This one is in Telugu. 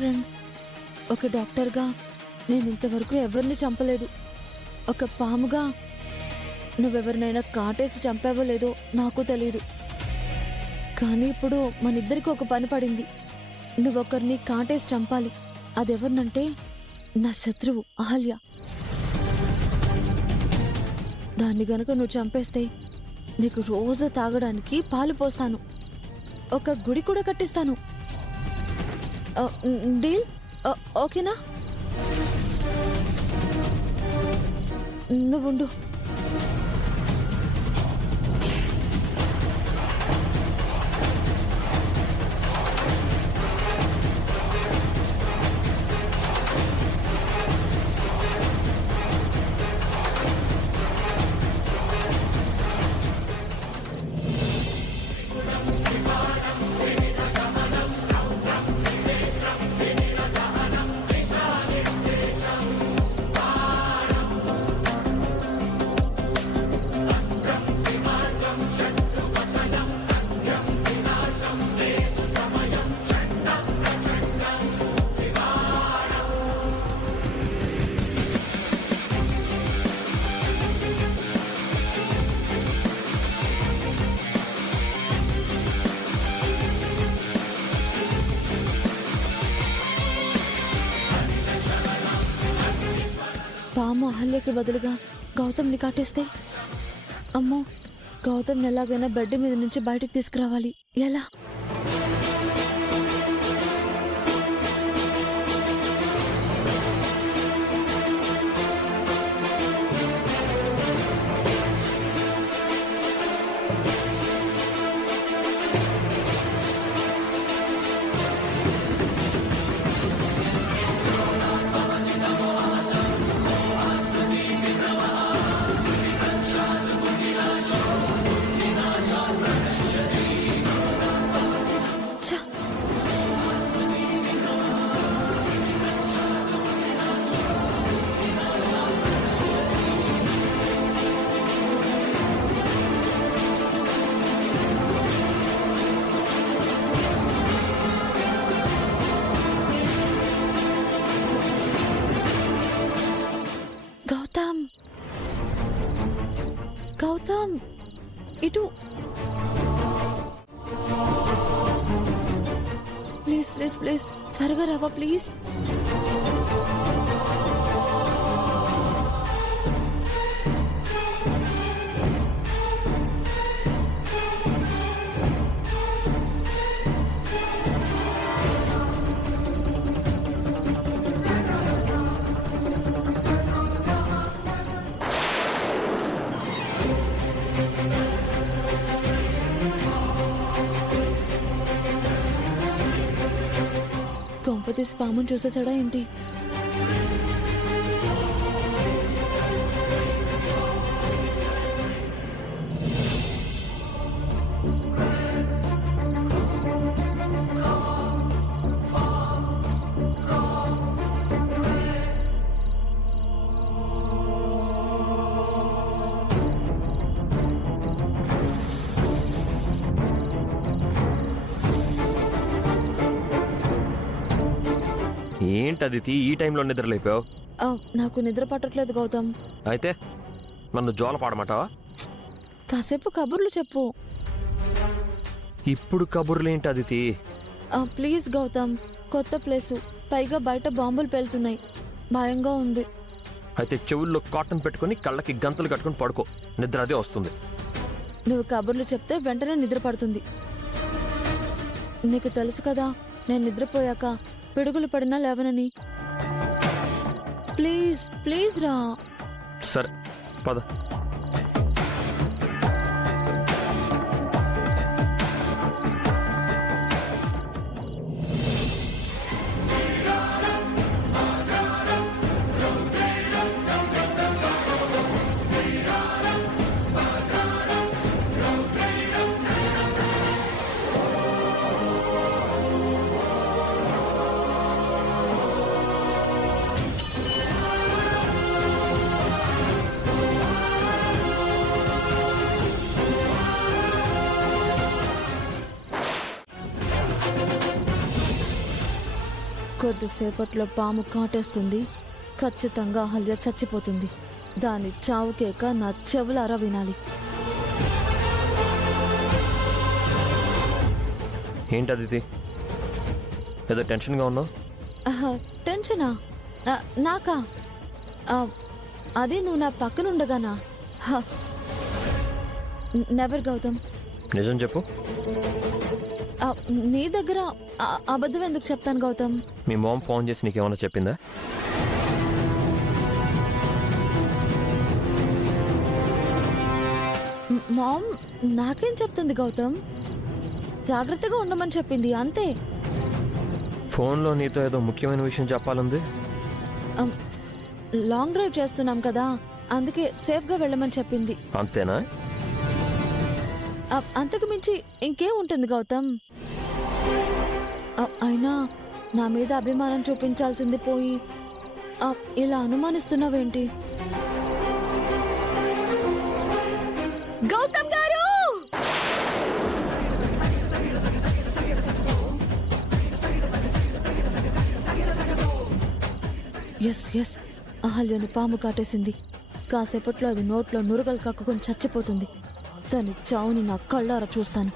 ఫ్రెండ్. ఒక డాక్టర్గా నేను ఇంతవరకు ఎవరిని చంపలేదు. ఒక పాముగా నువ్వెవరినైనా కాటేసి చంపావో లేదో నాకు తెలీదు. కానీ ఇప్పుడు మనిద్దరికి ఒక పని పడింది. నువ్వొకరిని కాటేసి చంపాలి. అదెవరినంటే నా శత్రువు అహల్య. దాన్ని గనుక నువ్వు చంపేస్తే నీకు రోజు తాగడానికి పాలు పోస్తాను, ఒక గుడి కూడా కట్టిస్తాను. డీల్ ఓకేనా? నువ్వుండు. పాము అహల్యకి బదులుగా గౌతమ్ని కాటేస్తే, అమ్మో, గౌతమ్ని ఎలాగైనా బెడ్ మీద నుంచి బయటకు తీసుకురావాలి. ఎలా? గౌతమ్, ఇటు. ప్లీజ్ ప్లీజ్ ప్లీజ్ త్వరగా రావా ప్లీజ్. కొంపతీసి పాముని చూసేసాడా ఏంటి? ఏంటది ఈ టైంలో నిద్రలేపావు? నాకు నిద్ర పట్టట్లేదు గౌతమ్. అయితే నన్ను జోల పాడమంటావా? కాసేపు కబుర్లు చెప్పు. ఇప్పుడు కబుర్లేంటి అదితి? ప్లీజ్ గౌతమ్, కొత్త ప్లేసు, పైగా బయట బాంబులు పేలుతున్నాయి, భయంగా ఉంది. అయితే చెవుల్లో కాటన్ పెట్టుకుని కళ్ళకి గంతలు కట్టుకుని పడుకో, నిద్ర అదే వస్తుంది. నువ్వు కబుర్లు చెప్తే వెంటనే నిద్ర పడుతుంది. నీకు తెలుసు కదా, నేను నిద్రపోయాక పిడుగులు పడినా లేవనని. ప్లీజ్ ప్లీజ్ రా. సరే పద. కొద్దిసేపట్లో పాము కాటేస్తుంది. ఖచ్చితంగా అహల్య చచ్చిపోతుంది. దాని చావు కేక నా చెవులారా వినాలి. ఏంటి అదితి, ఏదో టెన్షన్గా ఉన్నావు? టెన్షనా? నాకా? అదే నువ్వు నా పక్కనుండగానా? నెవర్ గౌతమ్. నిజం చెప్పు. నీ దగ్గర అబద్ధం ఎందుకు చెప్తాను గౌతమ్? మీ మామ్ ఫోన్ చేసి నీకేమన్నా చెప్పిందా? మామ్ నాకేం చెప్తుంది గౌతమ్? జాగ్రత్తగా ఉండమని చెప్పింది అంతే. ఫోన్లో నీతో ఏదో ముఖ్యమైన విషయం చెప్పాలంది. లాంగ్ డ్రైవ్ చేస్తున్నాం కదా, అందుకే సేఫ్గా వెళ్ళమని చెప్పింది. అంతేనా? అంతకు మించి ఇంకేం ఉంటుంది గౌతమ్? అయినా నా మీద అభిమానం చూపించాల్సింది పోయి ఇలా అనుమానిస్తున్నావేంటి? గౌతమ్ గారు! ఎస్ ఎస్, అహల్యని పాము కాటేసింది. కాసేపట్లో అది నోట్లో నురగలు కక్కుకొని చచ్చిపోతుంది. దాని చావుని నా కళ్ళారా చూస్తాను.